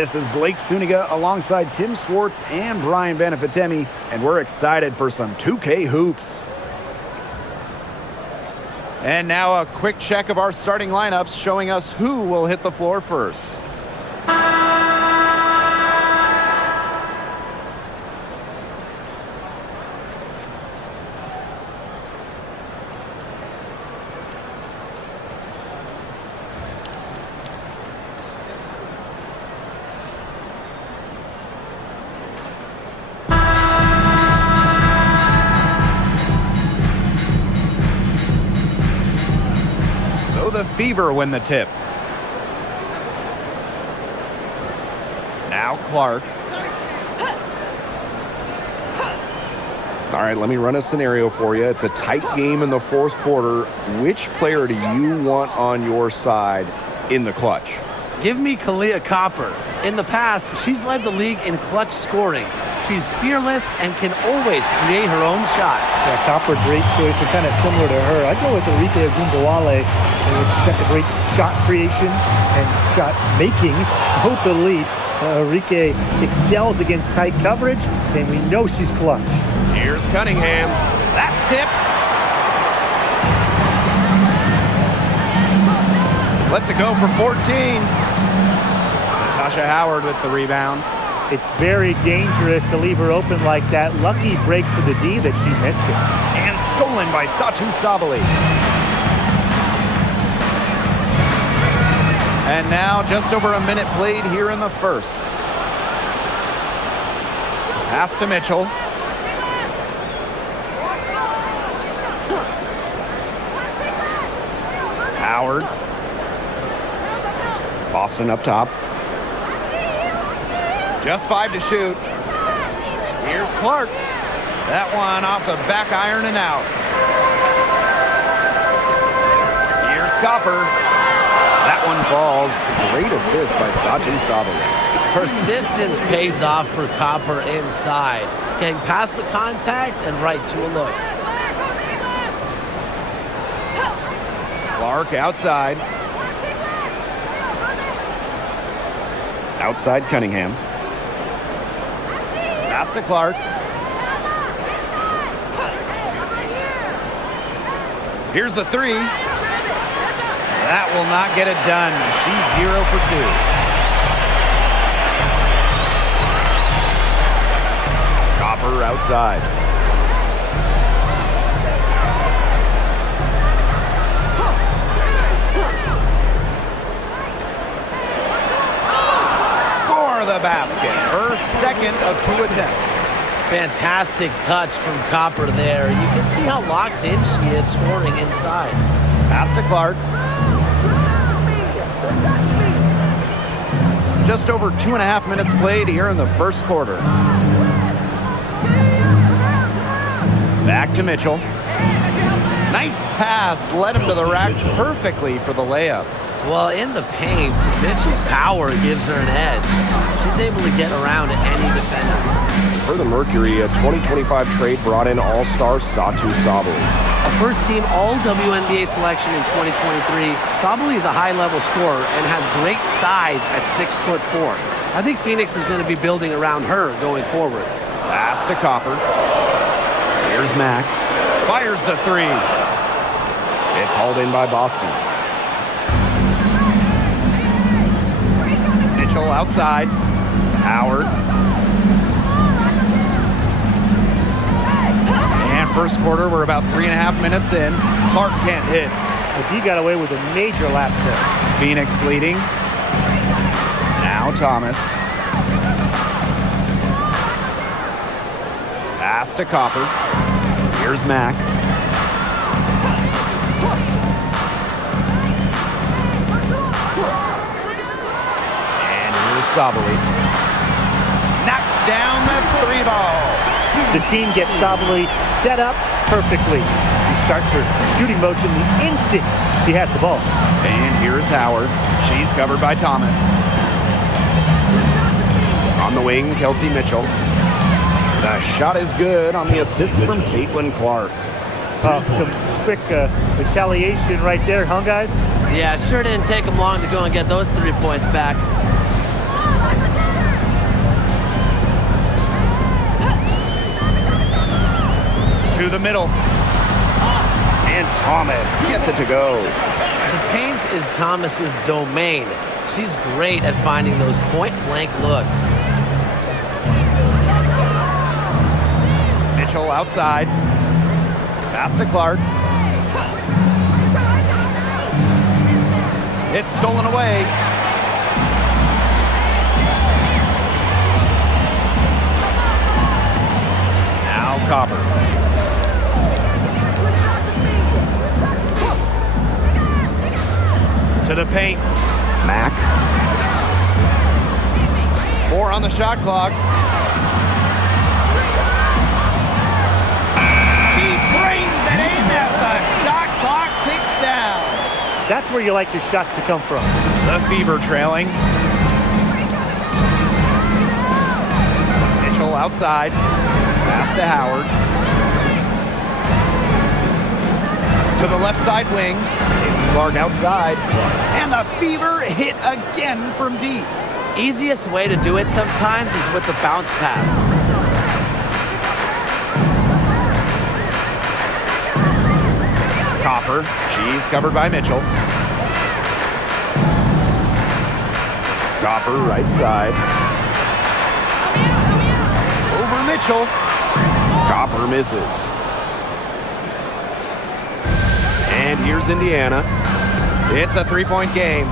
This is Blake Suniga alongside Tim Swartz and Brian Benefitemi, and we're excited for some 2K hoops. And now a quick check of our starting lineups showing us who will hit the floor first. The Fever win the tip. Now Clark. All right, let me run a scenario for you. It's a tight game in the fourth quarter. Which player do you want on your side in the clutch? Give me Kahleah Copper. In the past, she's led the league in clutch scoring. She's fearless and can always create her own shot. Yeah, Copper, great choice. We're kind of similar to her. I'd go with Enrique Agumbawale. She's got the great shot creation and shot making, both elite. Enrique excels against tight coverage, and we know she's clutch. Here's Cunningham. That's tipped. Lets it go from 14. Natasha Howard with the rebound. It's very dangerous to leave her open like that. Lucky break for the D that she missed it. And stolen by Satu Sabali. And now just over a minute played here in the first. Pass to Mitchell. Howard. Boston up top. Just 5 to shoot. Here's Clark. That one off the back iron and out. Here's Copper. That one falls. Great assist by Satu Sabali. Persistence pays off for Copper inside. Getting past the contact and right to a look. Clark outside. Outside Cunningham. Pass to Clark. Here's the three. That will not get it done. She's 0 for 2. Copper outside. Score the basket. Her second of 2 attempts. Fantastic touch from Copper there. You can see how locked in she is scoring inside. Pass to Clark. Just over 2.5 minutes played here in the first quarter. Back to Mitchell. Nice pass, led him to the rack perfectly for the layup. Well, in the paint, Mitchell's power gives her an edge. She's able to get around any defender. For the Mercury, a 2025 trade brought in all-star Satu Sabali. A first-team All-WNBA selection in 2023, Sabali is a high-level scorer and has great size at 6'4". I think Phoenix is going to be building around her going forward. Pass to Copper. Here's Mack. Fires the three. It's hauled in by Boston. Mitchell outside. Howard. And first quarter, we're about 3.5 minutes in. Clark can't hit. But he got away with a major lapse there. Phoenix leading. Now Thomas. Pass to Copper. Here's Mack. And here's Sabali. Knocks down the 3 ball. The team gets Sabali set up perfectly. She starts her shooting motion the instant she has the ball. And here's Howard. She's covered by Thomas. On the wing, Kelsey Mitchell. The shot is good on the assist from Caitlinclark. Some quick retaliation right there, huh, guys? Yeah, sure didn't take them long to go and get those 3 points back. the middle. And Thomas gets it to go. The paint is Thomas's domain. She's great at finding those point-blank looks. Mitchell outside. Pass to Clark. It's stolen away. Now Copper. To the paint. Mac. 4 on the shot clock. She brings it in as the shot clock ticks down. That's where you like your shots to come from. The Fever trailing. Mitchell outside. Pass to Howard. To the left side wing. Clark outside. And the Fever hit again from deep. Easiest way to do it sometimes is with the bounce pass. Copper. She's covered by Mitchell. Copper, right side. Over Mitchell. Copper misses. And here's Indiana. It's a 3-point game.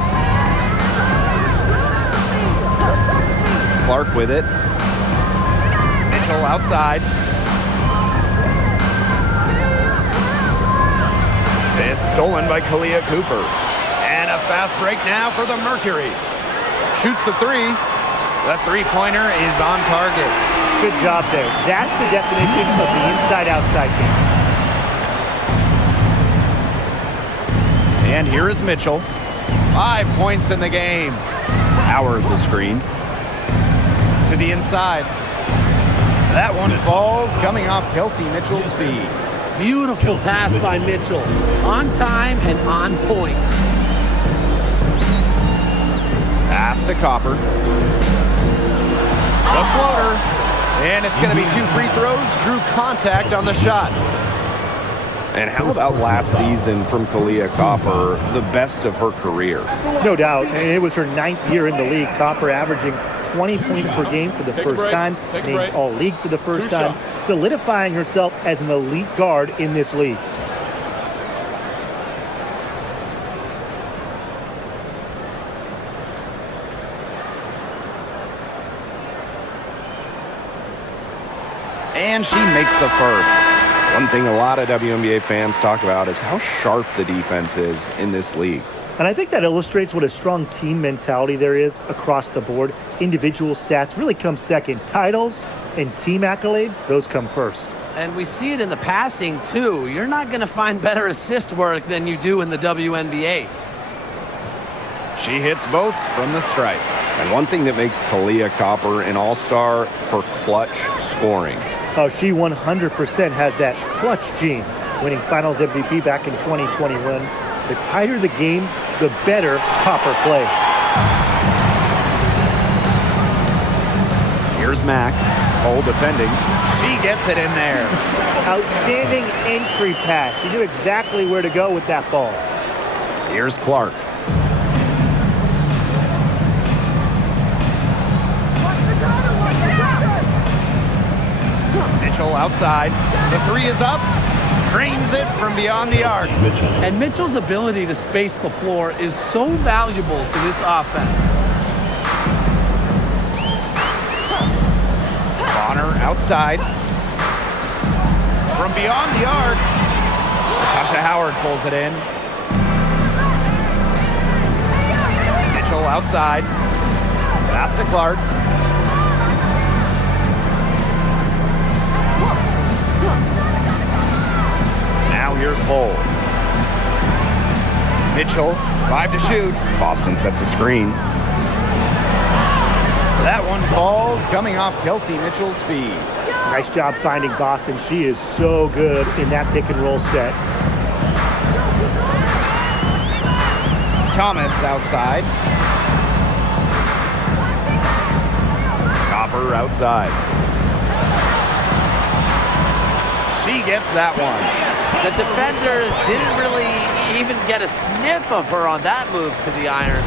Clark with it. Mitchell outside. It's stolen by Kalia Cooper. And a fast break now for the Mercury. Shoots the 3. The three-pointer is on target. Good job there. That's the definition of the inside-outside game. And here is Mitchell. 5 points in the game. Howard the screen. To the inside. That one falls, coming off Kelsey Mitchell's feet. Beautiful pass by Mitchell. On time and on point. Pass to Copper. The floater. And it's going to be 2 free throws. Drew contact on the shot. And how about last season from Kalia Copper, the best of her career? No doubt. And it was her 9th year in the league. Copper averaging 20 points per game for the first time, named All-League for the first time, solidifying herself as an elite guard in this league. And she makes the first. One thing a lot of WNBA fans talk about is how sharp the defense is in this league. And I think that illustrates what a strong team mentality there is across the board. Individual stats really come second. Titles and team accolades, those come first. And we see it in the passing, too. You're not going to find better assist work than you do in the WNBA. She hits both from the stripe. And one thing that makes Kalia Copper an all-star, her clutch scoring. Oh, she 100% has that clutch gene, winning Finals MVP back in 2021. The tighter the game, the better Copper plays. Here's Mac. Hole defending. She gets it in there. Outstanding entry pass. She knew exactly where to go with that ball. Here's Clark. Mitchell outside. The 3 is up. Drains it from beyond the arc. And Mitchell's ability to space the floor is so valuable to this offense. Bonner outside. From beyond the arc. Tasha Howard pulls it in. Mitchell outside. Pass to Clark. Now here's Hull. Mitchell, 5 to shoot. Boston sets a screen. That one falls, coming off Kelsey Mitchell's feet. Nice job finding Boston. She is so good in that pick and roll set. Thomas outside. Copper outside. She gets that one. The defenders didn't really even get a sniff of her on that move to the iron.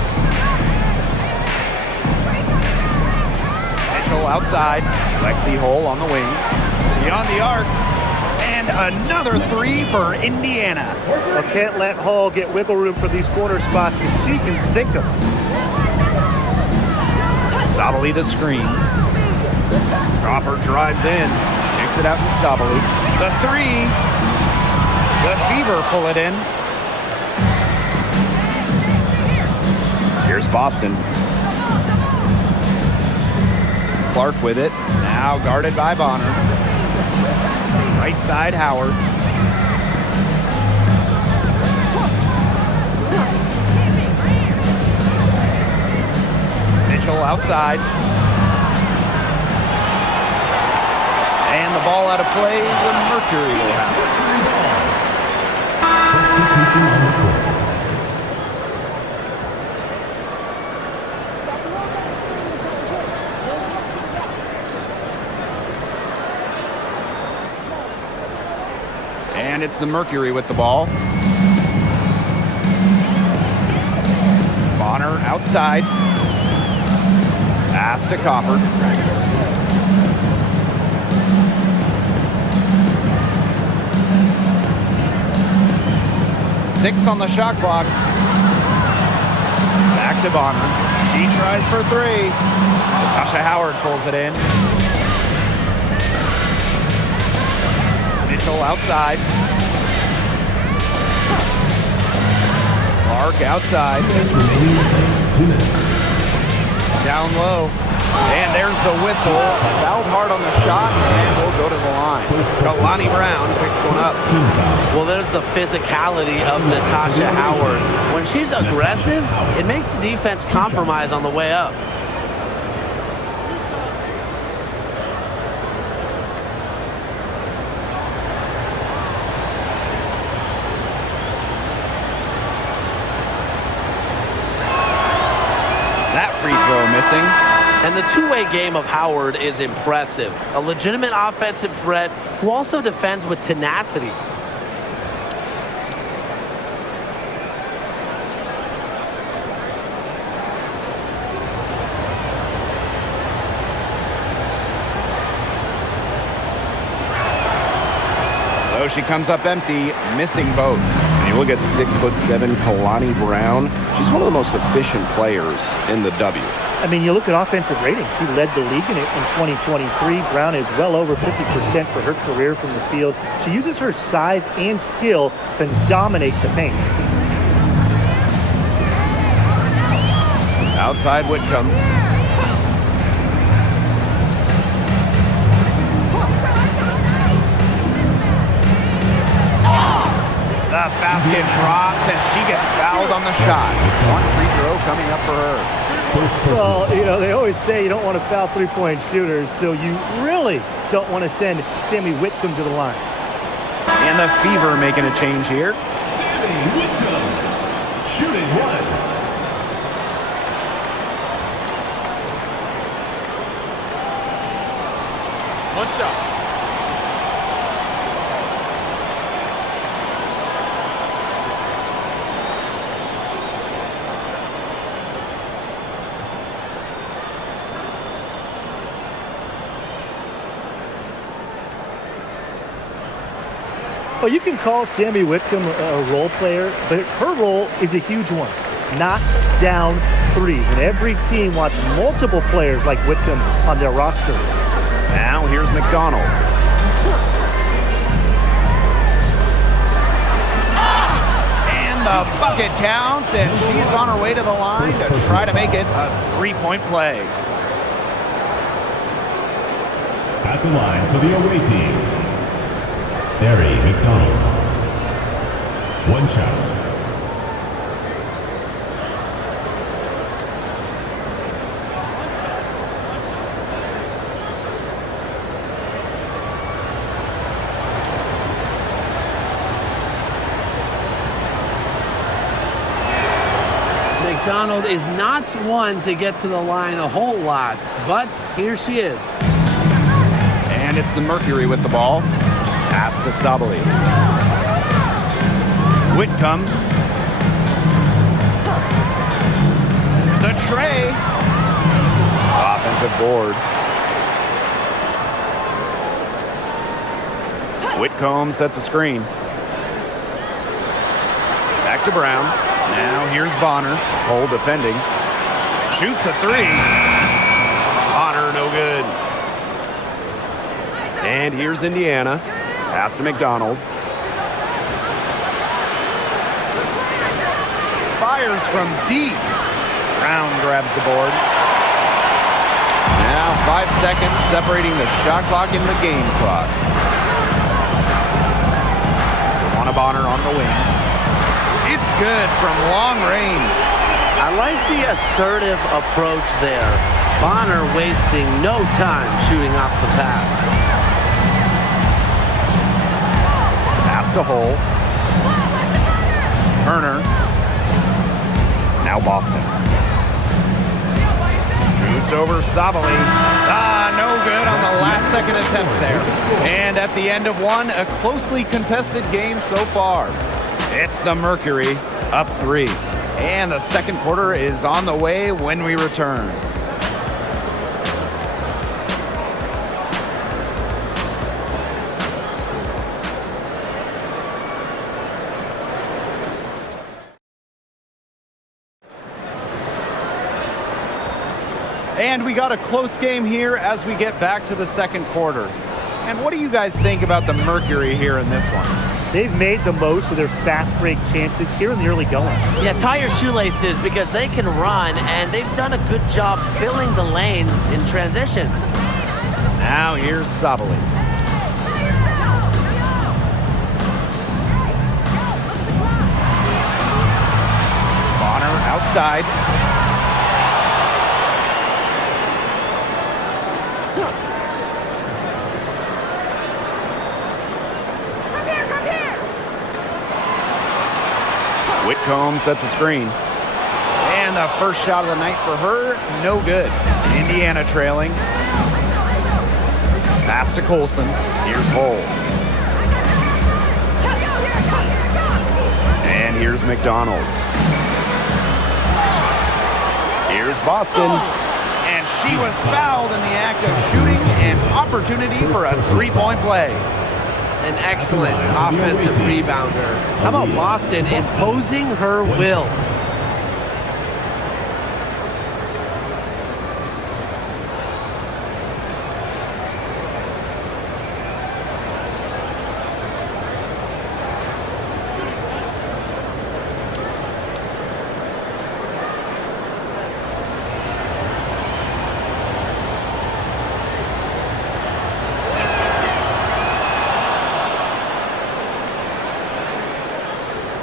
Mitchell outside. Lexi Hole on the wing. Beyond the arc. And another three for Indiana. I can't let Hall get wiggle room for these corner spots because she can sink them. Sabali the screen. Dropper drives in. Kicks it out to Sabali. The three. The Fever pull it in. Here's Boston. Clark with it. Now guarded by Bonner. Right side, Howard. Mitchell outside. And the ball out of play. The Mercury will have it. Substitution on the court. And it's the Mercury with the ball. Bonner outside. Pass to Copper. Six on the shot clock. Back to Bonner. She tries for three. Natasha Howard pulls it in. Mitchell outside. Clark outside. Down low. And there's the whistle. Fouled hard on the shot, and we'll go to the line. Kalani Brown picks one up. Well, there's the physicality of Natasha Howard. When she's aggressive, it makes the defense compromise on the way up. That free throw missing. And the two-way game of Howard is impressive. A legitimate offensive threat who also defends with tenacity. So she comes up empty, missing both. And you look at 6'7" Kalani Brown. She's one of the most efficient players in the W. I mean, you look at offensive rating. She led the league in it in 2023. Brown is well over 50% for her career from the field. She uses her size and skill to dominate the paint. Outside Whitcomb. The basket drops, and she gets fouled on the shot. One free throw coming up for her. Well, you know, they always say you don't want to foul three-point shooters, so you really don't want to send Sammy Whitcomb to the line. And the Fever making a change here. Sammy Whitcomb, shooting one. One shot. Well, you can call Sammy Whitcomb a role player, but her role is a huge one. Knock down threes. And every team wants multiple players like Whitcomb on their roster. Now here's McDonald. And the bucket counts, and she's on her way to the line to try to make it a three-point play. At the line for the away team, Barry McDonald. One shot. McDonald is not one to get to the line a whole lot, but here she is. And it's the Mercury with the ball. Pass to Sabali. Whitcomb. The tray. Offensive board. Whitcomb sets a screen. Back to Brown. Now here's Bonner. Hole defending. Shoots a three. Bonner, no good. And here's Indiana. Pass to McDonald. Fires from deep. Brown grabs the board. Now 5 seconds separating the shot clock and the game clock. Bonner on the wing. It's good from long range. I like the assertive approach there. Bonner wasting no time shooting off the pass. Pass to Hull. Turner. Now Boston. Shoots over Sabali. No good on the last second attempt there. And at the end of one, a closely contested game so far. It's the Mercury up 3. And the second quarter is on the way when we return. And we got a close game here as we get back to the second quarter. And what do you guys think about the Mercury here in this one? They've made the most of their fast break chances here in the early going. Yeah, tie your shoelaces because they can run, and they've done a good job filling the lanes in transition. Now here's Sabali. Bonner outside. Whitcomb sets a screen. And the first shot of the night for her, no good. Indiana trailing. Pass to Colson. Here's Hull. And here's McDonald. Here's Boston. And she was fouled in the act of shooting, an opportunity for a three-point play. An excellent offensive rebounder. How about Boston imposing her will?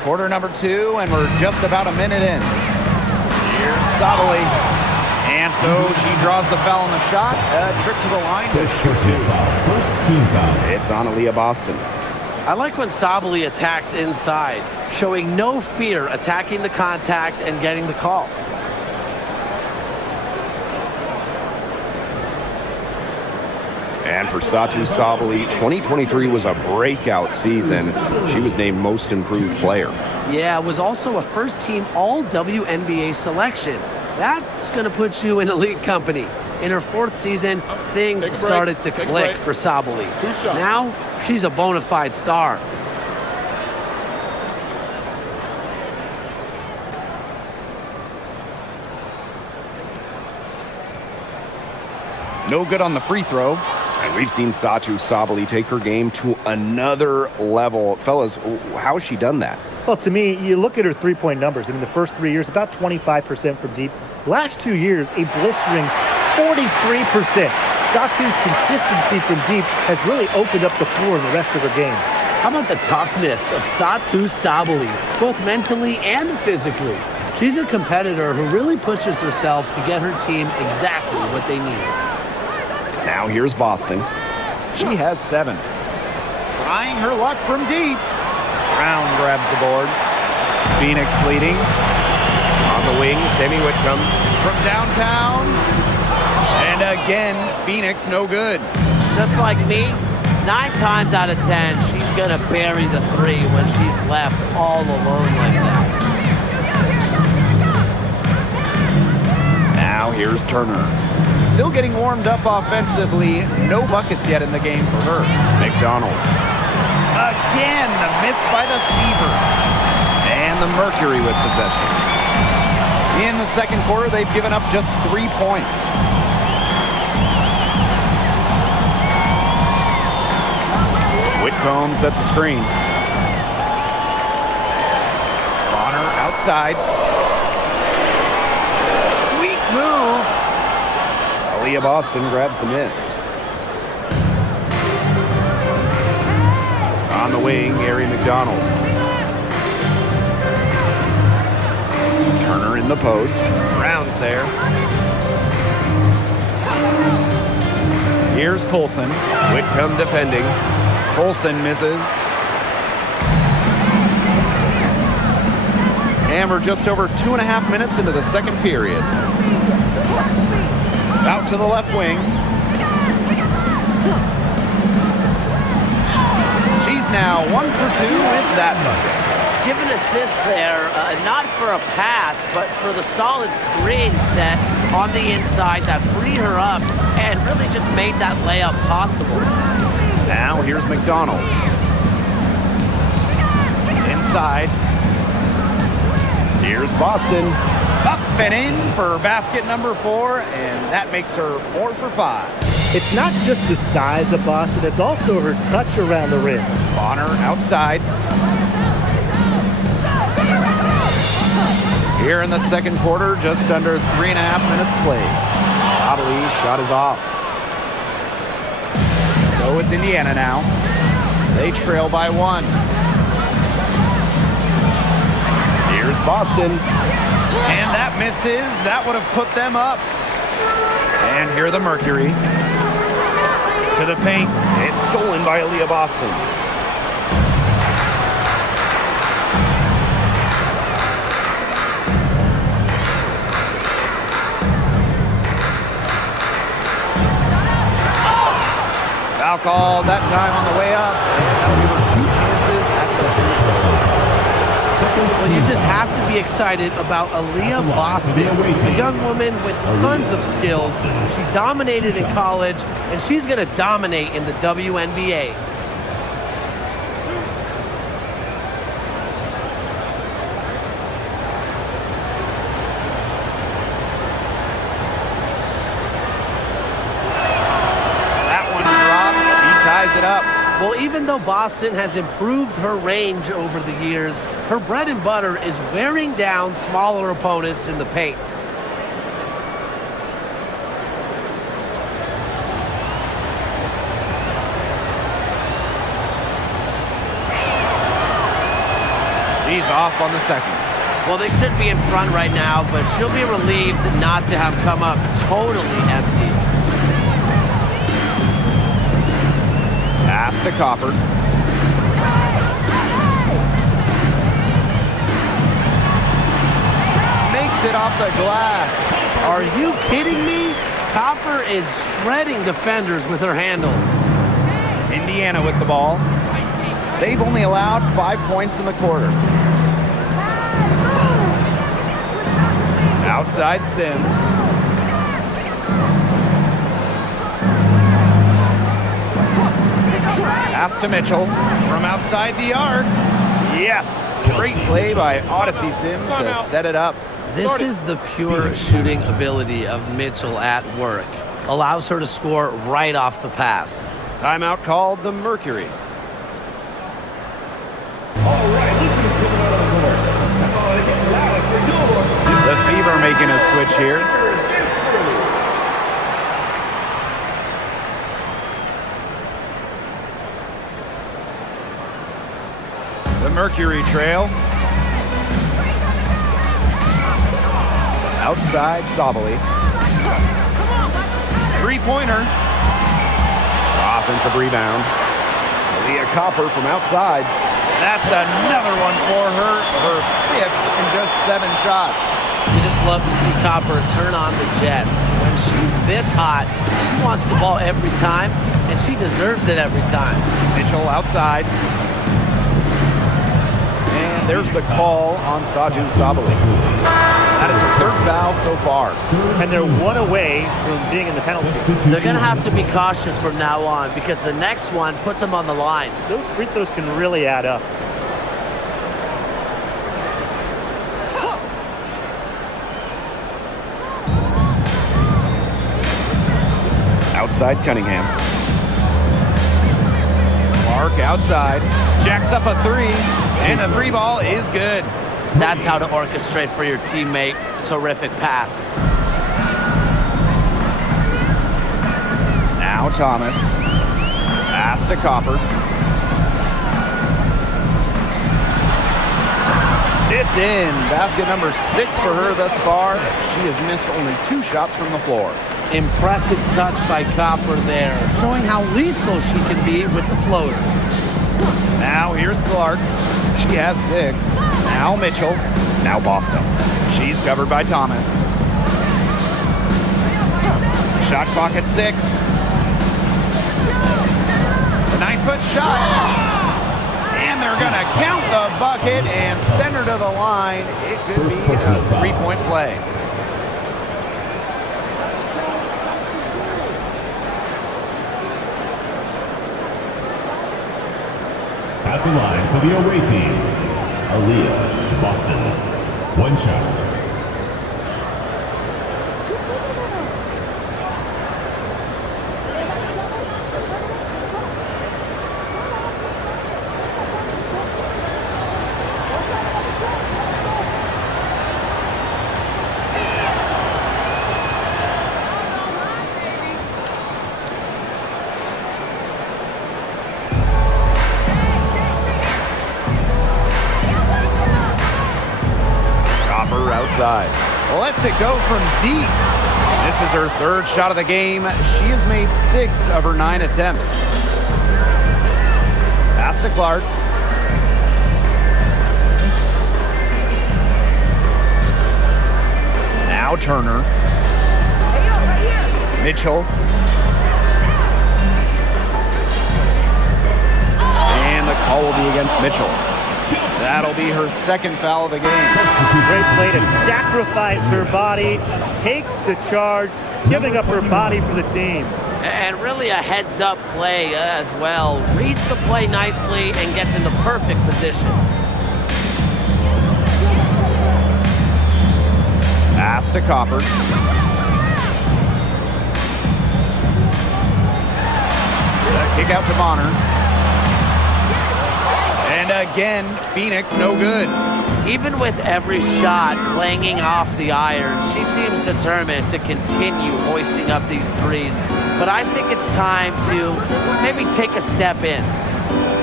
Quarter number 2, and we're just about a minute in. Here's Sabali. And so she draws the foul on the shot. A trip to the line. First team foul. It's on Aaliyah Boston. I like when Sabali attacks inside, showing no fear attacking the contact and getting the call. And for Satou Sabali, 2023 was a breakout season. She was named Most Improved Player. Yeah, it was also a first-team All-WNBA selection. That's going to put you in elite company. In her 4th season, things started to click for Sabali. Now, she's a bona fide star. No good on the free throw. And we've seen Satou Sabali take her game to another level. Fellas, how has she done that? Well, to me, you look at her three-point numbers. I mean, the first 3 years, about 25% from deep. Last 2 years, a blistering 43%. Satou's consistency from deep has really opened up the floor in the rest of her game. How about the toughness of Satou Sabali, both mentally and physically? She's a competitor who really pushes herself to get her team exactly what they need. Now here's Boston. She has 7. Trying her luck from deep. Brown grabs the board. Phoenix leading. On the wing, Sammy Whitcomb. From downtown. And again, Phoenix no good. Just like me, 9 times out of 10, she's going to bury the 3 when she's left all alone like that. Now here's Turner. Still getting warmed up offensively. No buckets yet in the game for her. McDonald. Again, the miss by the Fever. And the Mercury with possession. In the second quarter, they've given up just 3 points. Whitcomb sets a screen. Bonner outside. Sweet move. Aaliyah Boston grabs the miss. On the wing, Gary McDonald. Turner in the post. Brown's there. Here's Colson. Whitcomb defending. Colson misses. And we're just over 2.5 minutes into the second period. Out to the left wing. She's now 1 for 2 with that bucket. Give an assist there, not for a pass, but for the solid screen set on the inside that freed her up and really just made that layup possible. Now here's McDonald. Inside. Here's Boston. Up and in for basket number 4, and that makes her 4 for 5. It's not just the size of Boston, it's also her touch around the rim. Bonner outside. Here in the second quarter, just under 3.5 minutes played. Sabali shot is off. So it's Indiana now. They trail by 1. Here's Boston. And that misses. That would have put them up. And here the Mercury. To the paint. It's stolen by Aaliyah Boston. Foul called that time on the way up. That'll give her 2 chances at second. Well, you just have to be excited about Aaliyah Boston, a young woman with tons of skills. She dominated in college, and she's going to dominate in the WNBA. That one drops. She ties it up. Well, even though Boston has improved her range over the years, her bread and butter is wearing down smaller opponents in the paint. She's off on the second. Well, they should be in front right now, but she'll be relieved not to have come up totally empty. Pass to Copper. Makes it off the glass. Are you kidding me? Copper is shredding defenders with her handles. Indiana with the ball. They've only allowed 5 points in the quarter. Outside Sims. Pass to Mitchell from outside the arc. Yes, great play by Odyssey Sims to set it up. This is the pure shooting ability of Mitchell at work. Allows her to score right off the pass. Timeout called the Mercury. The Fever making a switch here. The Mercury trail. Outside Sabali. Three-pointer. Offensive rebound. Aaliyah Copper from outside. That's another one for her. Her 5th in just 7 shots. You just love to see Copper turn on the jets. When she's this hot, she wants the ball every time. and she deserves it every time. Mitchell outside. And there's the call on Saju Sabali. That is her third foul so far. And they're one away from being in the penalty. They're going to have to be cautious from now on because the next one puts them on the line. Those free throws can really add up. Outside Cunningham. Clark outside. Jacks up a three. And the three ball is good. That's how to orchestrate for your teammate. Terrific pass. Now Thomas. Pass to Copper. It's in. Basket number 6 for her thus far. She has missed only 2 shots from the floor. Impressive touch by Copper there, showing how lethal she can be with the floater. Now here's Clark. She has 6. Now Mitchell. Now Boston. She's covered by Thomas. Shot clock at 6. The 9-foot shot. And they're going to count the bucket and send her to the line. It could be a 3-point play. At the line for the away team, Aaliyah, Boston. 1 shot. Outside. Lets it go from deep. This is her 3rd shot of the game. She has made 6 of her 9 attempts. Pass to Clark. Now Turner. Mitchell. And the call will be against Mitchell. That'll be her 2nd foul of the game. Great play to sacrifice her body, take the charge, giving up her body for the team. And really a heads-up play as well. Reads the play nicely and gets in the perfect position. Pass to Copper. Kick out to Bonner. And again, Phoenix no good. Even with every shot clanging off the iron, she seems determined to continue hoisting up these threes. But I think it's time to maybe take a step in.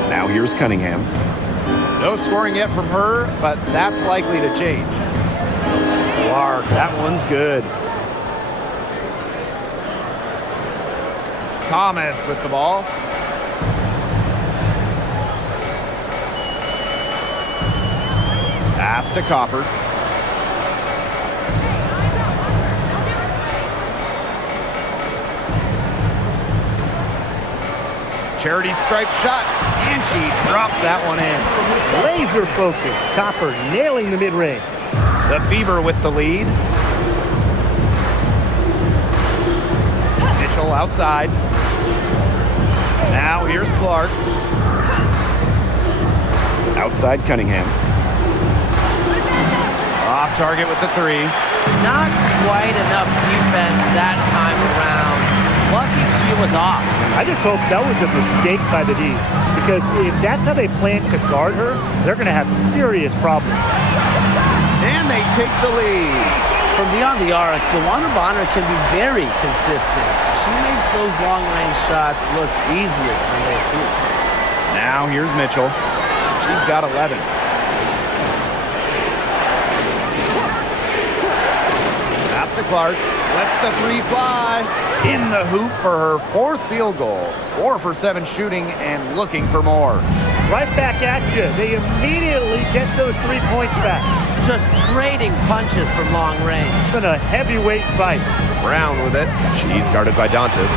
Now here's Cunningham. No scoring yet from her, but that's likely to change. Clark, that one's good. Thomas with the ball. Pass to Copper. Charity stripe shot, and she drops that one in. Laser focus. Copper nailing the mid-range. The Fever with the lead. Mitchell outside. Now here's Clark. Outside Cunningham. Off target with the 3. Not quite enough defense that time around. Lucky she was off. I just hope that was a mistake by the D, because if that's how they plan to guard her, they're going to have serious problems. And they take the lead. From beyond the arc, DeWanna Bonner can be very consistent. She makes those long-range shots look easier than they appear. Now here's Mitchell. She's got 11. Pass to Clark. Lets the 3 fly. In the hoop for her 4th field goal. 4 for 7 shooting and looking for more. Right back at you. They immediately get those 3 points back. Just trading punches from long range. It's been a heavyweight fight. Brown with it. She's guarded by Dantas.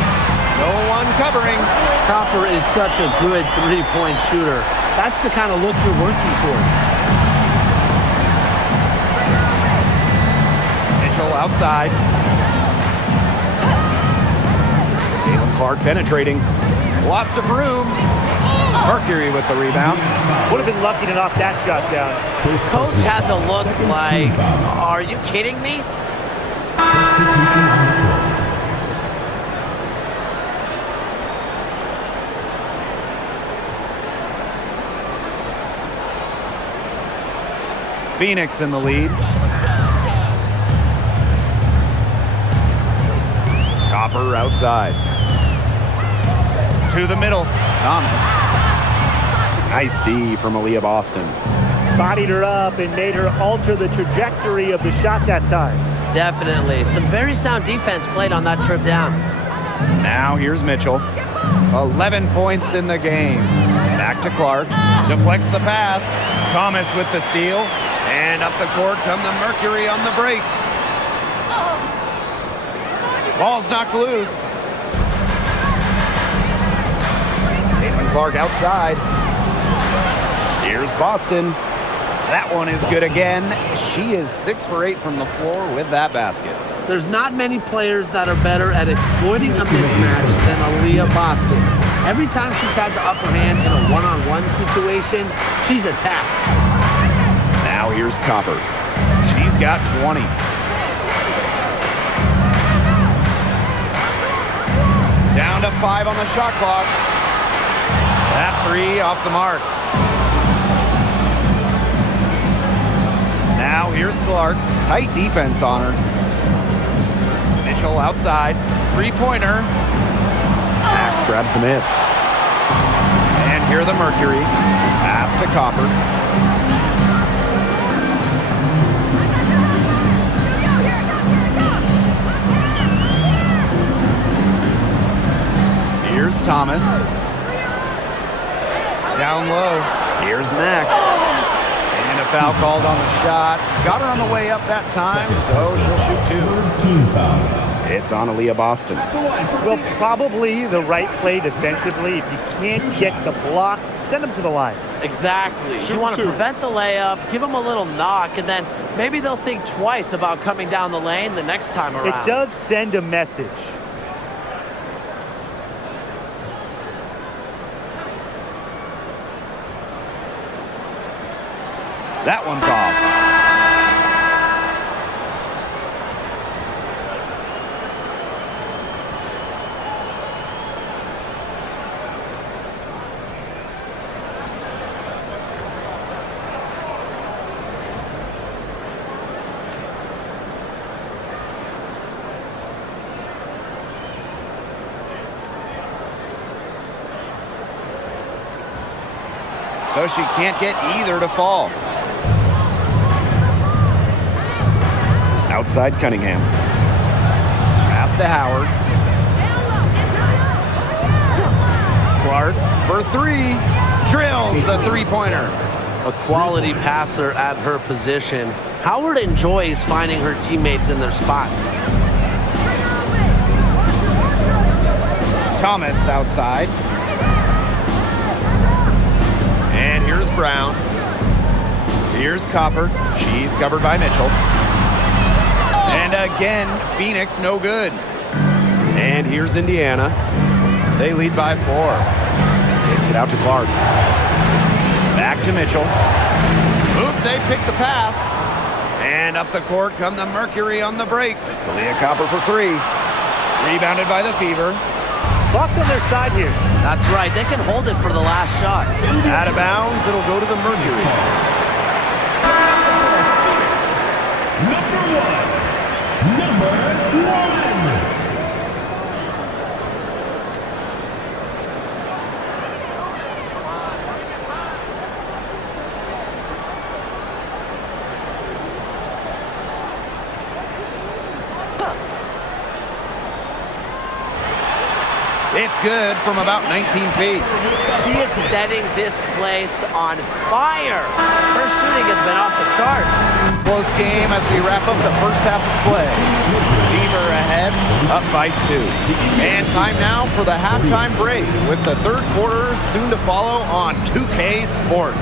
No one covering. Copper is such a good three-point shooter. That's the kind of look you're working towards. Mitchell outside. Clark penetrating. Lots of room. Mercury with the rebound. Would have been lucky to knock that shot down. Coach has a look like, are you kidding me? Substitution on the court. Phoenix in the lead. Copper outside. To the middle. Thomas. Nice D from Aaliyah Boston. Bodied her up and made her alter the trajectory of the shot that time. Definitely. Some very sound defense played on that trip down. Now here's Mitchell. 11 points in the game. Back to Clark. Deflects the pass. Thomas with the steal. And up the court come the Mercury on the break. Ball's knocked loose. Clark outside. Here's Boston. That one is good again. She is 6 for 8 from the floor with that basket. There's not many players that are better at exploiting a mismatch than Aaliyah Boston. Every time she's had the upper hand in a one-on-one situation, she's attacked. Now here's Copper. She's got 20. Down to 5 on the shot clock. That 3 off the mark. Now here's Clark. Tight defense on her. Mitchell outside. Three-pointer. Mack grabs the miss. And here the Mercury. Pass to Copper. Here's Thomas. Down low. Here's Mack. And a foul called on the shot. Got her on the way up that time, so she'll shoot 2. Team foul. It's on Aaliyah Boston. Well, probably the right play defensively. If you can't get the block, send them to the line. Exactly. You want to prevent the layup, give them a little knock, and then maybe they'll think twice about coming down the lane the next time around. It does send a message. That one's off. So she can't get either to fall. Outside Cunningham. Pass to Howard. Clark for 3. Drills the three-pointer. A quality passer at her position. Howard enjoys finding her teammates in their spots. Thomas outside. And here's Brown. Here's Copper. She's covered by Mitchell. And again, Phoenix no good. And here's Indiana. They lead by 4. Kicks it out to Clark. Back to Mitchell. Oop, they pick the pass. And up the court come the Mercury on the break. Aaliyah Copper for 3. Rebounded by the Fever. Clock's on their side here. That's right. They can hold it for the last shot. Out of bounds, it'll go to the Mercury. Number 1. It's good from about 19 feet. She is setting this place on fire. Her shooting has been off the charts. Close game as we wrap up the first half of play. Beaver ahead, up by 2. And time now for the halftime break with the third quarter soon to follow on 2K Sports.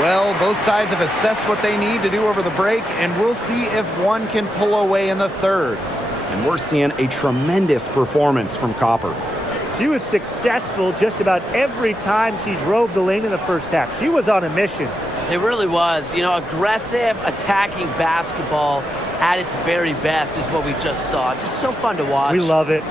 Well, both sides have assessed what they need to do over the break, and we'll see if one can pull away in the third. And we're seeing a tremendous performance from Copper. She was successful just about every time she drove the lane in the first half. She was on a mission. It really was. You know, aggressive, attacking basketball at its very best is what we just saw. Just so fun to watch. We love it.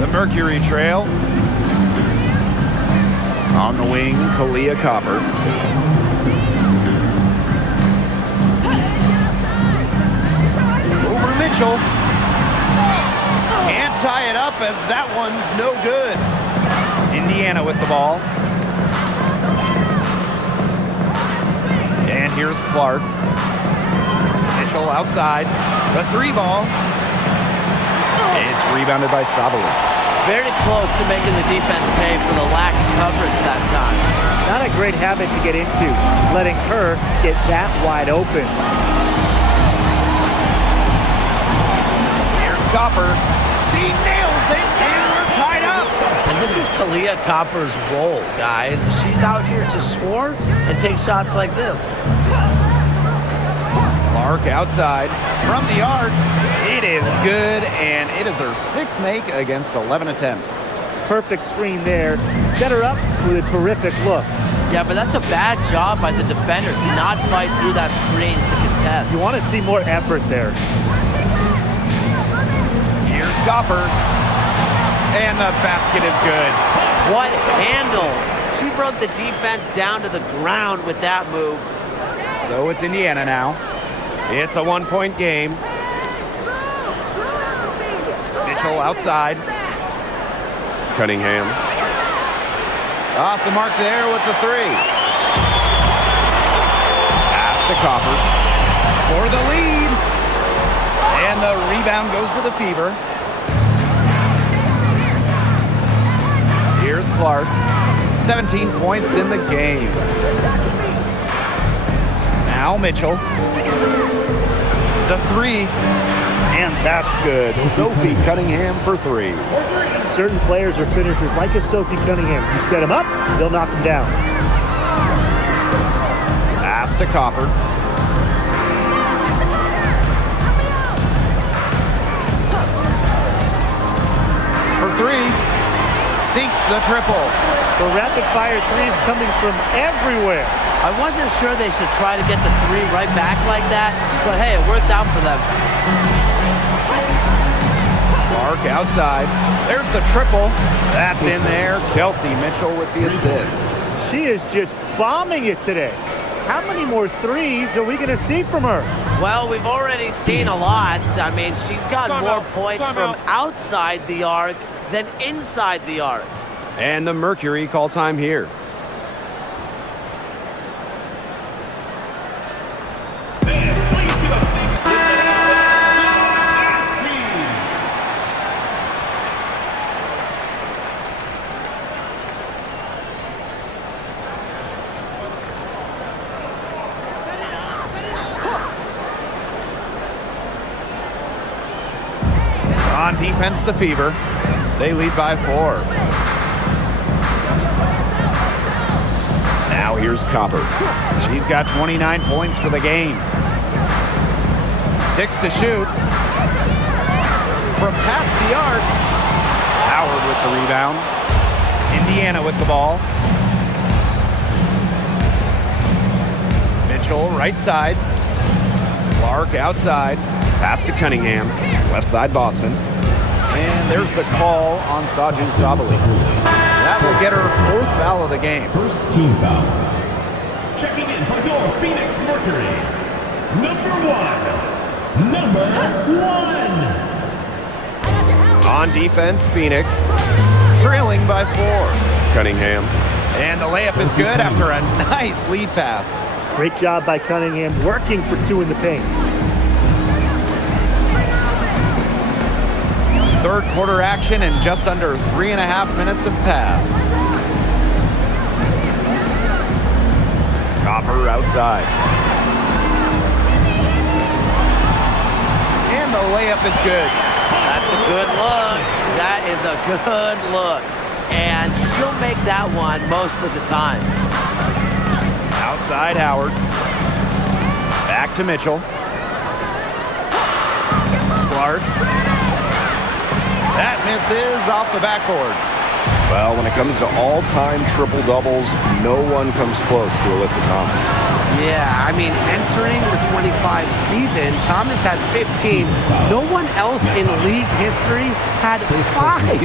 The Mercury trail. On the wing, Kalia Copper. Over Mitchell. Can't tie it up as that one's no good. Indiana with the ball. And here's Clark. Mitchell outside. The 3 ball. It's rebounded by Sabali. Very close to making the defense pay for the lax coverage that time. Not a great habit to get into, letting her get that wide open. Here's Copper. She nails it, and we're tied up. And this is Kalia Copper's role, guys. She's out here to score and take shots like this. Clark outside from the arc. It is good, and it is her 6th make against 11 attempts. Perfect screen there. Set her up with a terrific look. Yeah, but that's a bad job by the defender to not fight through that screen to contest. You want to see more effort there. Here's Copper, and the basket is good. What handles? She broke the defense down to the ground with that move. So it's Indiana now. It's a 1-point game. Mitchell outside. Cunningham. Off the mark there with the 3. Pass to Copper for the lead. And the rebound goes to the Fever. Here's Clark. 17 points in the game. Now Mitchell. The 3. And that's good. Sophie Cunningham for 3. Certain players are finishers, like a Sophie Cunningham. You set them up, they'll knock them down. Pass to Copper. For 3. Sinks the triple. The rapid-fire threes coming from everywhere. I wasn't sure they should try to get the 3 right back like that, but hey, it worked out for them. Clark outside. There's the triple. That's in there. Kelsey Mitchell with the assist. She is just bombing it today. How many more threes are we going to see from her? Well, we've already seen a lot. I mean, she's got more points from outside the arc than inside the arc. And the Mercury call time here. On defense, the Fever. They lead by 4. Now here's Copper. She's got 29 points for the game. 6 to shoot. From past the arc. Howard with the rebound. Indiana with the ball. Mitchell, right side. Clark outside. Pass to Cunningham. Left side Boston. And there's the call on Sajin Sabali. That will get her 4th foul of the game. First team foul. Checking in for your Phoenix Mercury. Number 1. On defense, Phoenix trailing by 4. Cunningham. And the layup is good after a nice lead pass. Great job by Cunningham, working for 2 in the paint. Third quarter action and just under 3.5 minutes have passed. Copper outside. And the layup is good. That's a good look. That is a good look. And she'll make that one most of the time. Outside Howard. Back to Mitchell. Clark. That misses off the backboard. Well, when it comes to all-time triple-doubles, no one comes close to Alyssa Thomas. Yeah, I mean, entering the 25 season, Thomas had 15. No one else in league history had 5.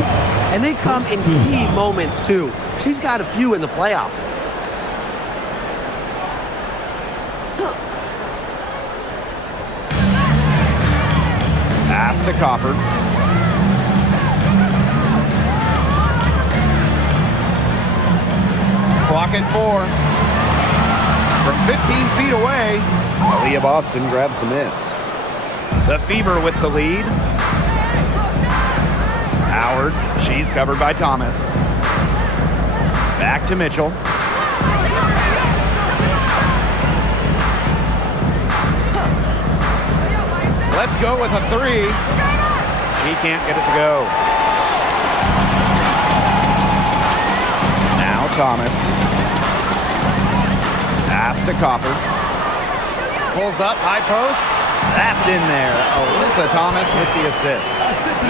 And they come in key moments, too. She's got a few in the playoffs. Pass to Copper. Clock at 4. From 15 feet away, Aaliyah Boston grabs the miss. the Fever with the lead. Howard, she's covered by Thomas. Back to Mitchell. Let's go with a 3. She can't get it to go. Now Thomas. Pass to Copper. Pulls up, high post. That's in there. Alyssa Thomas with the assist.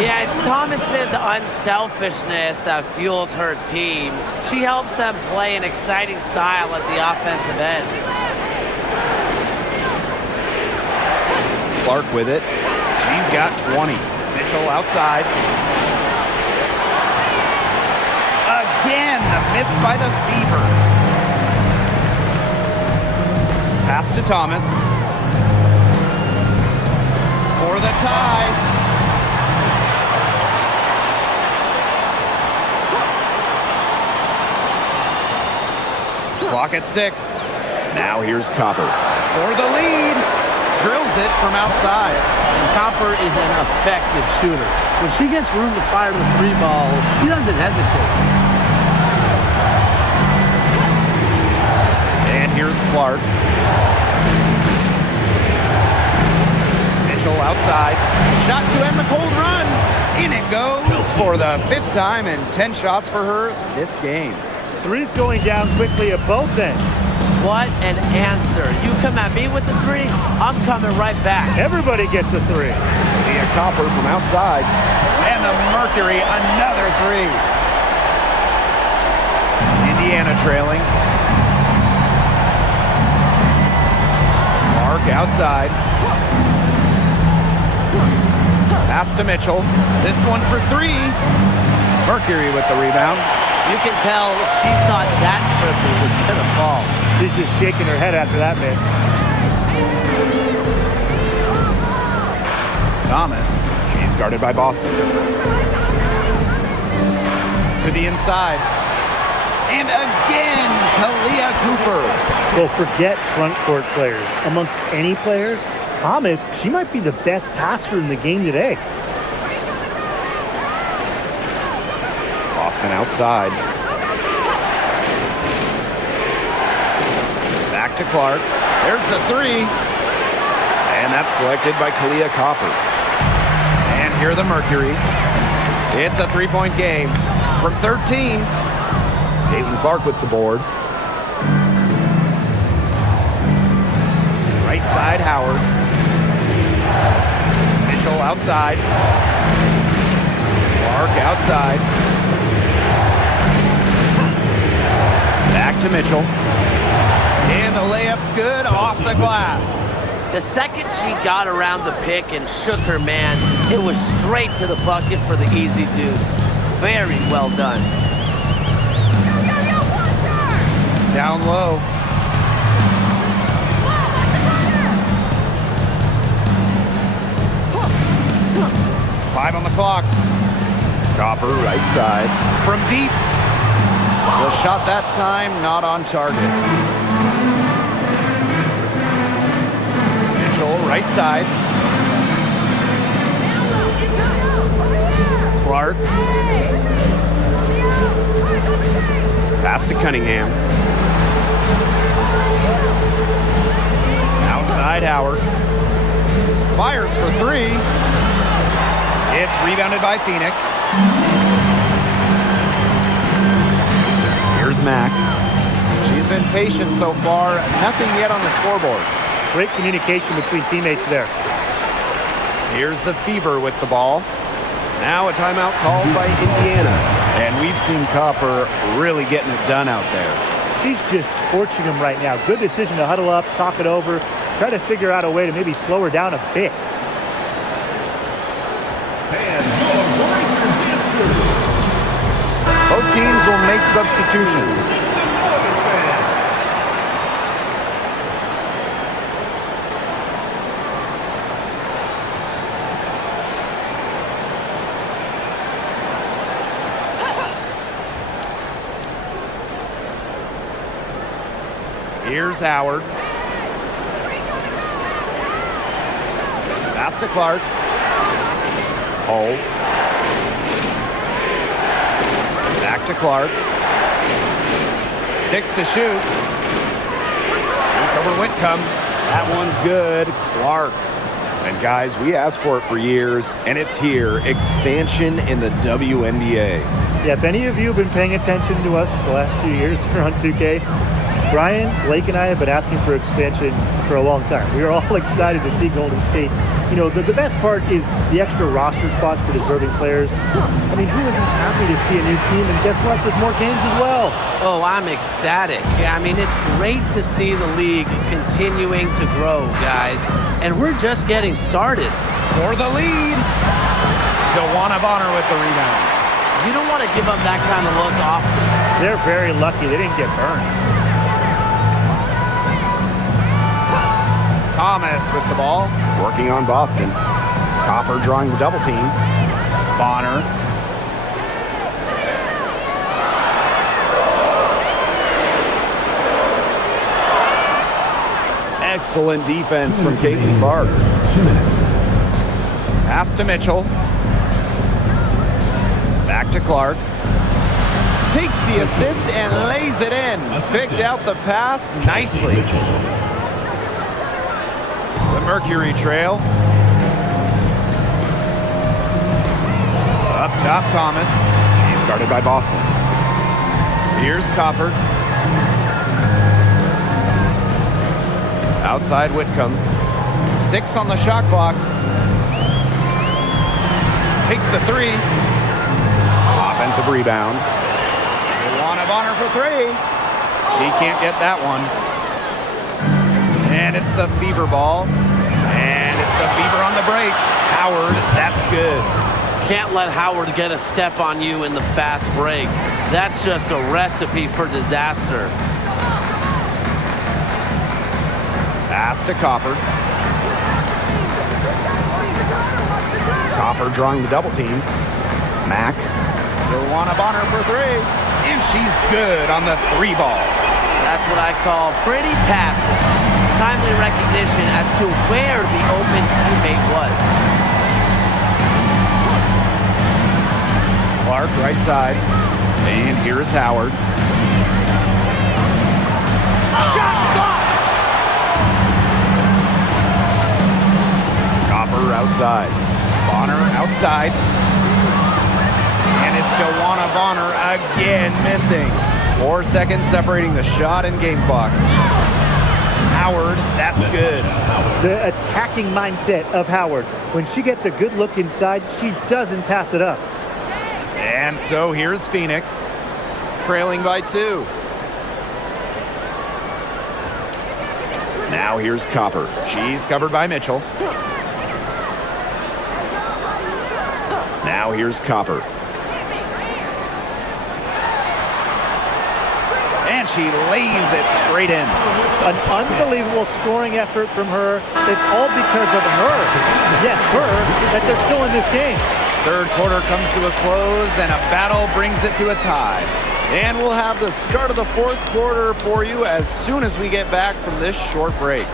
Yeah, it's Thomas's unselfishness that fuels her team. She helps them play an exciting style at the offensive end. Clark with it. She's got 20. Mitchell outside. Again, the miss by the Fever. Pass to Thomas. For the tie. Clock at 6. Now here's Copper. For the lead. Drills it from outside. And Copper is an effective shooter. When she gets room to fire the 3 ball, she doesn't hesitate. And here's Clark. Mitchell outside. Shot to end the cold run. In it goes for the 5th time and 10 shots for her this game. 3's going down quickly at both ends. What an answer. You come at me with the 3, I'm coming right back. Everybody gets a 3. Leah Copper from outside. And the Mercury, another 3. Indiana trailing. Clark outside. Pass to Mitchell. This one for 3. Mercury with the rebound. You can tell she thought that triple was going to fall. She's just shaking her head after that miss. Thomas. She's guarded by Boston. To the inside. And again, Kalia Cooper. Well, forget front court players. Amongst any players, Thomas, she might be the best passer in the game today. Boston outside. Back to Clark. There's the 3. And that's collected by Kalia Copper. And Here the Mercury. It's a three-point game from 13. Caitlinclark with the board. Right side, Howard. Mitchell outside. Clark outside. Back to Mitchell. And the layup's good off the glass. The second she got around the pick and shook her man, it was straight to the bucket for the easy deuce. Very well done. Down low. Five on the clock. Copper, right side. From deep. The shot that time, not on target. Mitchell, right side. Clark. Pass to Cunningham. Outside, Howard. Fires for three. It's rebounded by Phoenix. Here's Mack. She's been patient so far. Nothing yet on the scoreboard. Great communication between teammates there. Here's the Fever with the ball. Now a timeout called by Indiana. And we've seen Copper really getting it done out there. She's just torching him right now. Good decision to huddle up, talk it over, try to figure out a way to maybe slow her down a bit. Both teams will make substitutions. Here's Howard. Pass to Clark. Hull. Back to Clark. 6 to shoot. It's over Whitcomb. That one's good. Clark. And guys, we asked for it for years, and it's here. Expansion in the WNBA. Yeah, if any of you have been paying attention to us the last few years here on 2K, Brian, Blake, and I have been asking for expansion for a long time. We are all excited to see Golden State. You know, the best part is the extra roster spots for deserving players. I mean, who isn't happy to see a new team? And guess what? There's more games as well. Oh, I'm ecstatic. I mean, it's great to see the league continuing to grow, guys. And we're just getting started. For the lead. DeWanna Bonner with the rebound. You don't want to give up that kind of look often. They're very lucky they didn't get burned. Thomas with the ball. Working on Boston. Copper drawing the double team. Bonner. Excellent defense from Caitlinclark. 2 minutes. Pass to Mitchell. Back to Clark. Takes the assist and lays it in. Picked out the pass nicely. The Mercury trail. Up top, Thomas. He's guarded by Boston. Here's Copper. Outside Whitcomb. 6 on the shot clock. Takes the three. Offensive rebound. DeWanna Bonner for three. She can't get that one. And it's the Fever ball. And it's the Fever on the break. Howard, that's good. Can't let Howard get a step on you in the fast break. That's just a recipe for disaster. Pass to Copper. Copper drawing the double team. Mack. DeWanna Bonner for three. And she's good on the three ball. That's what I call pretty passive. Timely recognition as to where the open teammate was. Clark, right side. And here's Howard. Shot blocked! Copper outside. Bonner outside. And it's DeWanna Bonner again missing. 4 seconds separating the shot and game clocks. Howard, that's good. The attacking mindset of Howard. When she gets a good look inside, she doesn't pass it up. And so here's Phoenix, trailing by 2. Now here's Copper. She's covered by Mitchell. Now here's Copper. And she lays it straight in. An unbelievable scoring effort from her. It's all because of her. Yes, her, that they're still in this game. Third quarter comes to a close, and a battle brings it to a tie. And we'll have the start of the fourth quarter for you as soon as we get back from this short break.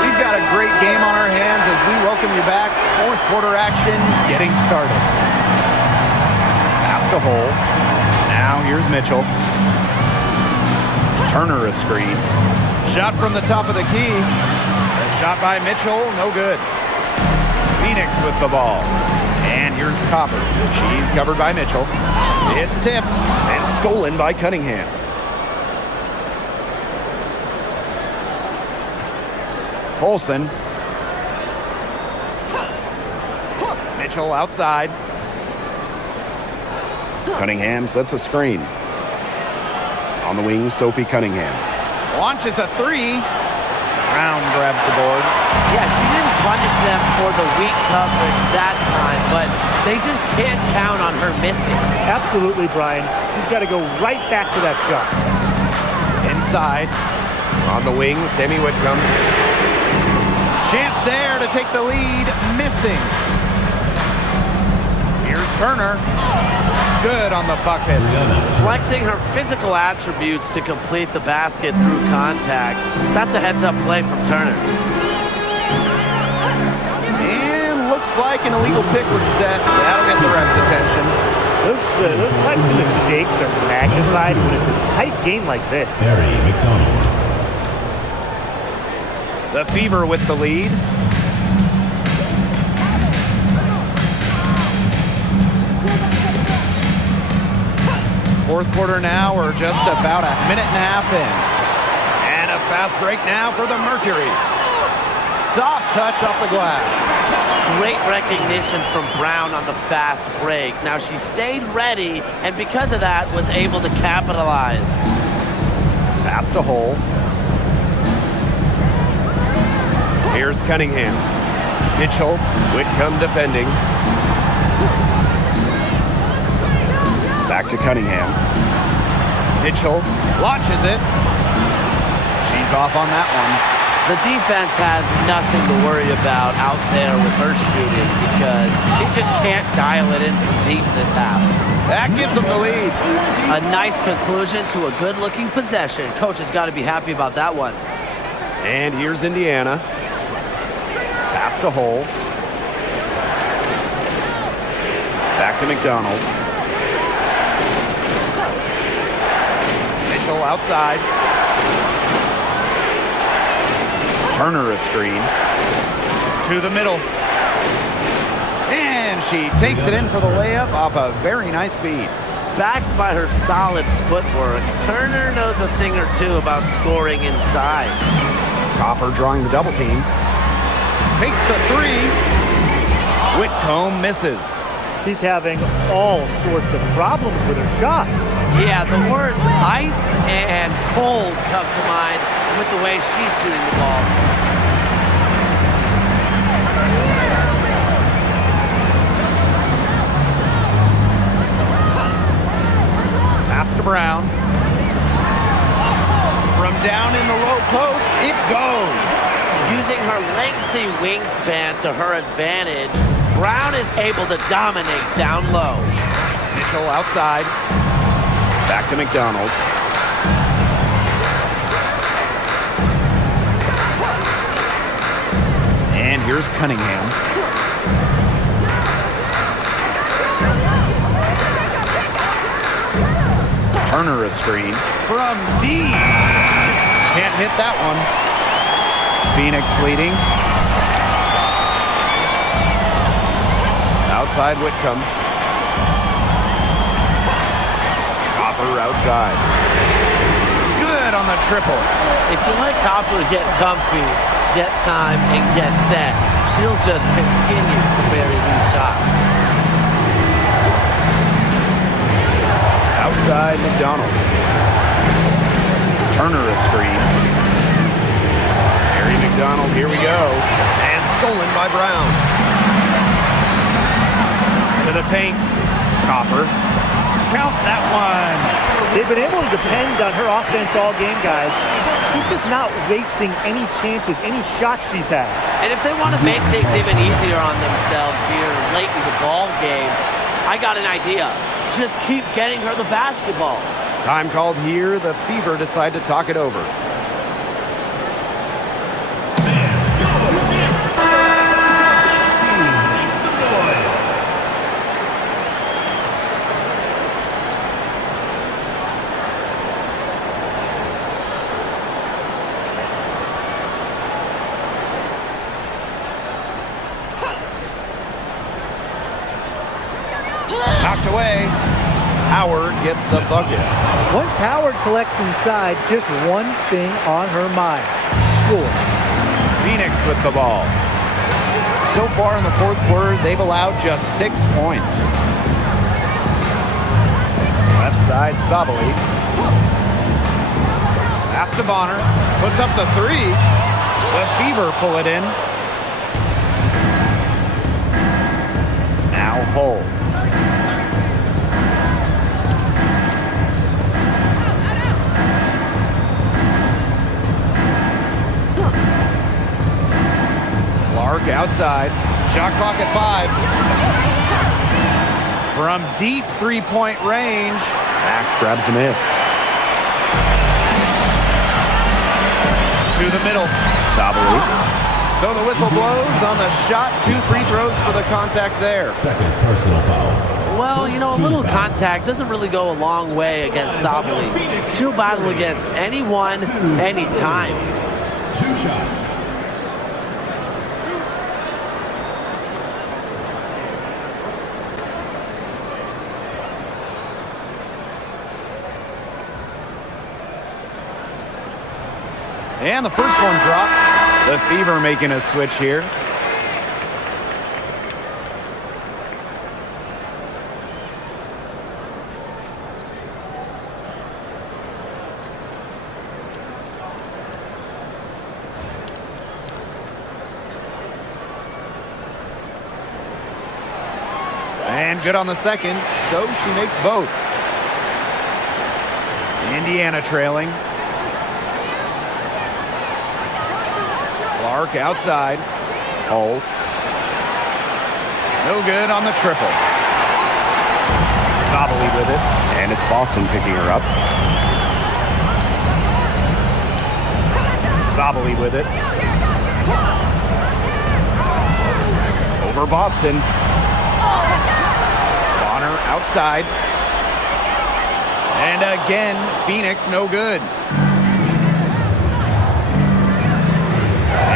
We've got a great game on our hands as we welcome you back. Fourth quarter action getting started. Pass to Hole. Now here's Mitchell. Turner a screen. Shot from the top of the key. A shot by Mitchell, no good. Phoenix with the ball. And here's Copper. She's covered by Mitchell. It's tipped And stolen by Cunningham. Olsen. Mitchell outside. Cunningham sets a screen. On the wing, Sophie Cunningham. Launches a 3. Brown grabs the board. Yeah, she didn't punish them for the weak coverage that time, but they just can't count on her missing. Absolutely, Brian. She's got to go right back to that shot. Inside. On the wing, Sammy Whitcomb. Chance there to take the lead. Missing. Here's Turner. Good on the bucket. Flexing her physical attributes to complete the basket through contact. That's a heads-up play from Turner. And looks like an illegal pick was set. That'll get the ref's attention. Those types of mistakes are magnified when it's a tight game like this. Barry McDonald. The Fever with the lead. Fourth quarter now, we're just about a minute and a half in. And a fast break now for the Mercury. Soft touch off the glass. Great recognition from Brown on the fast break. Now she stayed ready, and because of that, was able to capitalize. Pass to Hole. Here's Cunningham. Mitchell. Whitcomb defending. Back to Cunningham. Mitchell launches it. She's off on that one. The defense has nothing to worry about out there with her shooting because she just can't dial it in from deep this half. That gives them the lead. A nice conclusion to a good-looking possession. Coach has got to be happy about that one. And here's Indiana. Pass to Hole. Back to McDonald. Mitchell outside. Turner a screen. To the middle. And she takes it in for the layup off a very nice feed. Backed by her solid footwork, Turner knows a thing or two about scoring inside. Copper drawing the double team. Takes the 3. Whitcomb misses. She's having all sorts of problems with her shots. Yeah, the words ice and cold come to mind with the way she's shooting the ball. Pass to Brown. From down in the low post, it goes. Using her lengthy wingspan to her advantage, Brown is able to dominate down low. Mitchell outside. Back to McDonald. And here's Cunningham. Turner a screen from deep. Can't hit that one. Phoenix leading. Outside Whitcomb. Copper outside. Good on the triple. If you let Copper get comfy, get time, and get set, she'll just continue to bury these shots. Outside McDonald. Turner a screen. Mary McDonald, here we go. And stolen by Brown. To the paint. Copper. Count that one. They've been able to depend on her offense all game, guys. She's just not wasting any chances, any shots she's had. And if they want to make things even easier on themselves here late in the ball game, I got an idea. Just keep getting her the basketball. Time called here. The Fever decide to talk it over. Knocked away. Howard gets the bucket. Once Howard collects inside, just one thing on her mind: score. Phoenix with the ball. So far in the fourth quarter, they've allowed just 6 points. Left side, Sabali. Pass to Bonner. Puts up the three. The Fever pull it in. Now Hull. Clark outside. Shot clock at 5. From deep three-point range. Mack grabs the miss. To the middle. Sabali. So the whistle blows on the shot. 2 free throws for the contact there. Second personal foul. Well, you know, a little contact doesn't really go a long way against Sabali. She'll battle against anyone, anytime. 2 shots. And the first one drops. The Fever making a switch here. And good on the second, so she makes both. Indiana trailing. Clark outside. Hull. No good on the triple. Sabali with it. And it's Boston picking her up. Sabali with it. Over Boston. Bonner outside. And again, Phoenix no good.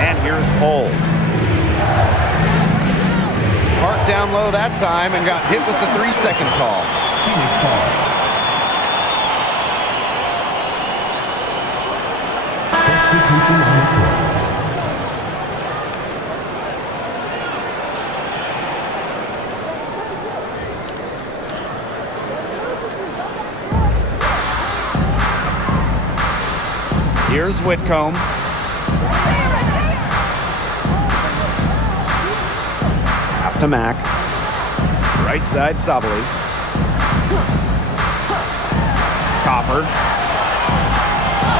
And here's Hull. Parked down low that time and got hit with the 3-second call. Phoenix ball. Substitution on the court. Here's Whitcomb. Pass to Mack. Right side, Sabali. Copper.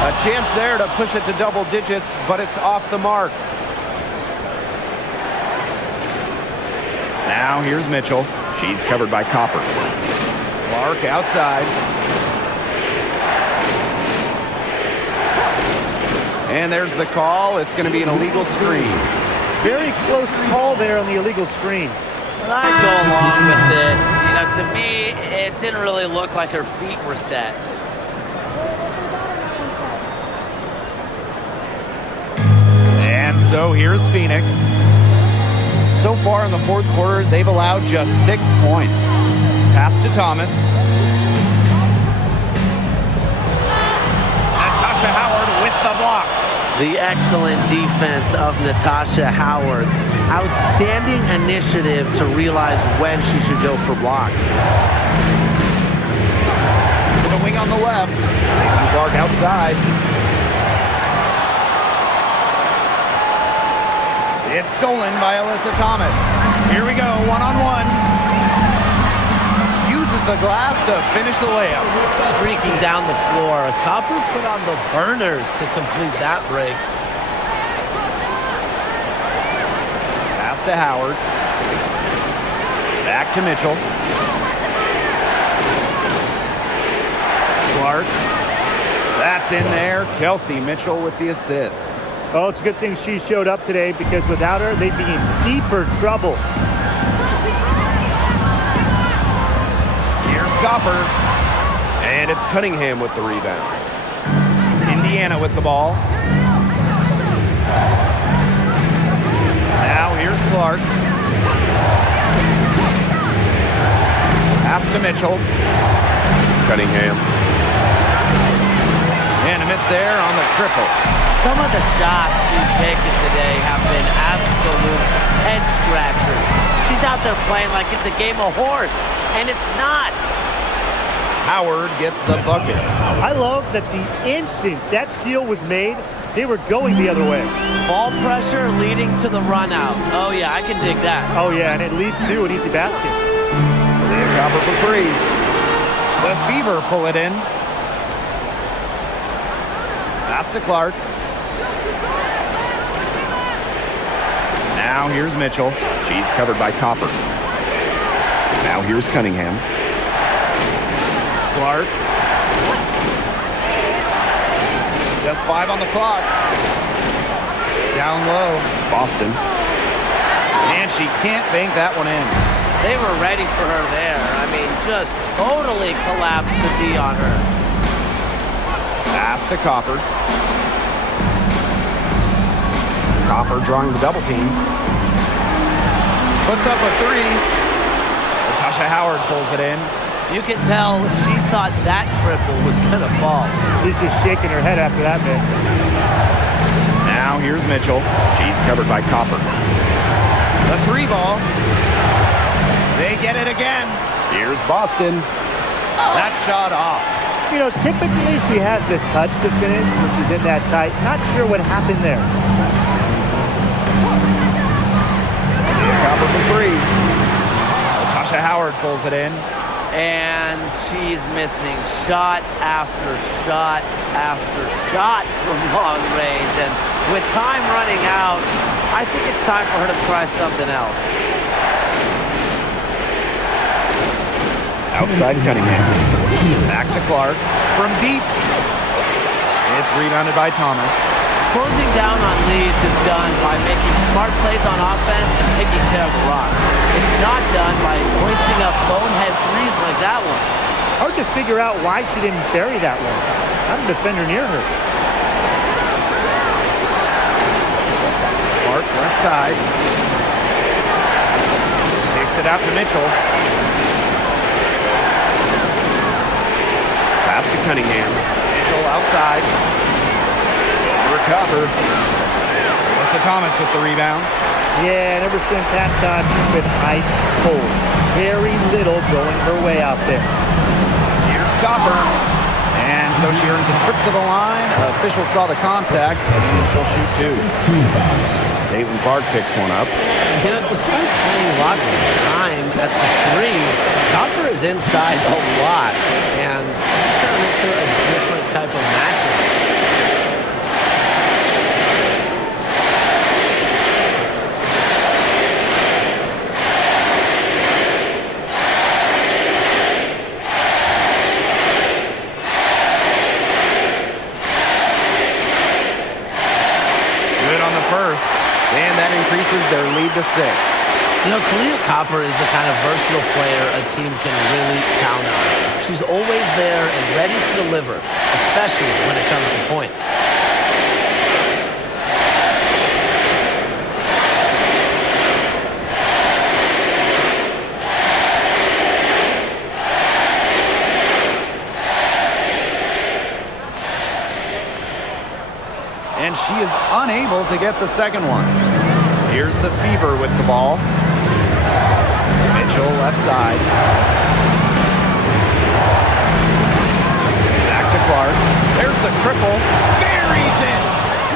A chance there to push it to double digits, but it's off the mark. Now here's Mitchell. She's covered by Copper. Clark outside. And there's the call. It's going to be an illegal screen. Very close call there on the illegal screen. But I'd go along with it. You know, to me, it didn't really look like her feet were set. So here's Phoenix. So far in the fourth quarter, they've allowed just 6 points. Pass to Thomas. Natasha Howard with the block. The excellent defense of Natasha Howard. Outstanding initiative to realize when she should go for blocks. To the wing on the left. Clark outside. It's stolen by Alyssa Thomas. Here we go, one-on-one. Uses the glass to finish the layup. Streaking down the floor. Copper put on the burners to complete that break. Pass to Howard. Back to Mitchell. Clark. That's in there. Kelsey Mitchell with the assist. Oh, it's a good thing she showed up today because without her, they'd be in deeper trouble. Here's Copper. And it's Cunningham with the rebound. Indiana with the ball. Now here's Clark. Pass to Mitchell. Cunningham. And a miss there on the triple. Some of the shots she's taken today have been absolute head scratchers. She's out there playing like it's a game of horse, and it's not. Howard gets the bucket. I love that the instant that steal was made, they were going the other way. Ball pressure leading to the run out. Oh yeah, I can dig that. Oh yeah, and it leads to an easy basket. And Copper for 3. The Fever pull it in. Pass to Clark. Now here's Mitchell. She's covered by Copper. Now here's Cunningham. Clark. Just 5 on the clock. Down low. Boston. And she can't bank that one in. They were ready for her there. I mean, just totally collapsed the D on her. Pass to Copper. Copper drawing the double team. Puts up a 3. Natasha Howard pulls it in. You can tell she thought that triple was going to fall. She's just shaking her head after that miss. Now here's Mitchell. She's covered by Copper. The 3 ball. They get it again. Here's Boston. That shot off. You know, typically she has the touch to finish when she's in that tight. Not sure what happened there. Copper for 3. Natasha Howard pulls it in. And she's missing shot after shot after shot from long range. And with time running out, I think it's time for her to try something else. Outside Cunningham. Back to Clark. From deep. It's rebounded by Thomas. Closing down on leads is done by making smart plays on offense and taking care of the rock. It's not done by hoisting up bonehead threes like that one. Hard to figure out why she didn't bury that one. Not a defender near her. Clark left side. Takes it out to Mitchell. Pass to Cunningham. Mitchell outside. For Copper. Alyssa Thomas with the rebound. Yeah, and ever since halftime, she's been ice cold. Very little going her way out there. Here's Copper. And so she earns a trip to the line. Official saw the contact. She'll shoot 2. Caitlinclark picks one up. You know, despite playing lots of time at the 3, Copper is inside a lot. And it's going to make her a different type of matchup. First, and that increases their lead to 6. You know, Kalia Copper is the kind of versatile player a team can really count on. She's always there and ready to deliver, especially when it comes to points. able to get the second one. Here's the Fever with the ball. Mitchell left side. Back to Clark. There's the triple. Buries it.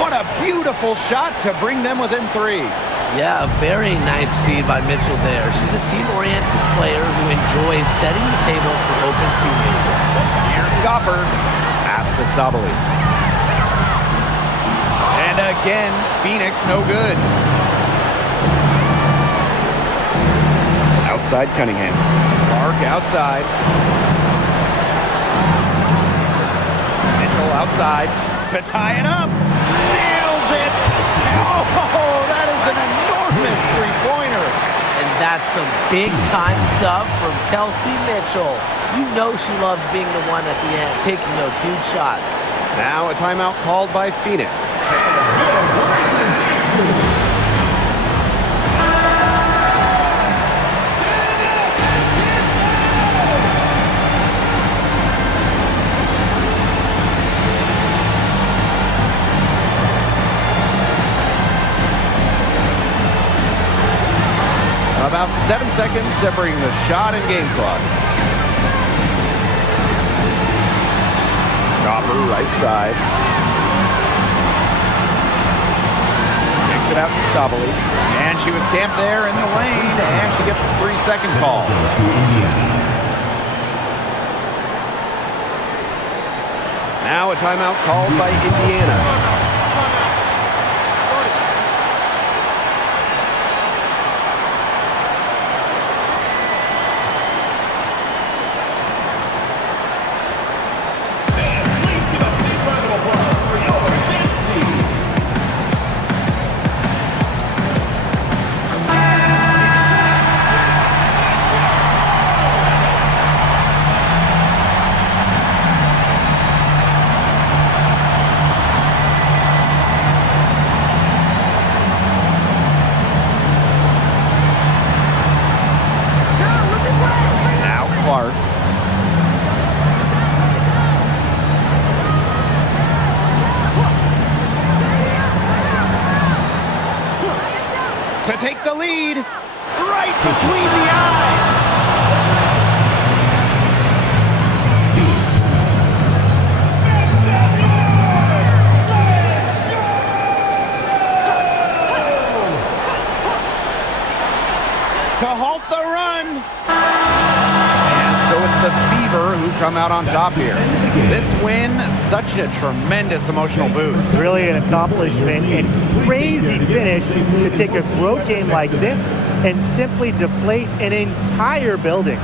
What a beautiful shot to bring them within 3. Yeah, a very nice feed by Mitchell there. She's a team-oriented player who enjoys setting the table for open teammates. Here's Copper. Pass to Sabali. And again, Phoenix no good. Outside Cunningham. Clark outside. Mitchell outside to tie it up. Nails it. Oh, that is an enormous three-pointer. And that's some big-time stuff from Kelsey Mitchell. You know she loves being the one at the end, taking those huge shots. Now a timeout called by Phoenix. About 7 seconds separating the shot and game clock. Copper right side. Kicks it out to Sabali. And she was camped there in the lane, and she gets a 3-second call. Goes to Indiana. Now a timeout called by Indiana. Clark. To take the lead, right between the eyes. To halt the run. So it's the Fever who come out on top here. This win, such a tremendous emotional boost. Really an accomplishment and crazy finish to take a road game like this and simply deflate an entire building.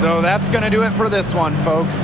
So that's going to do it for this one, folks.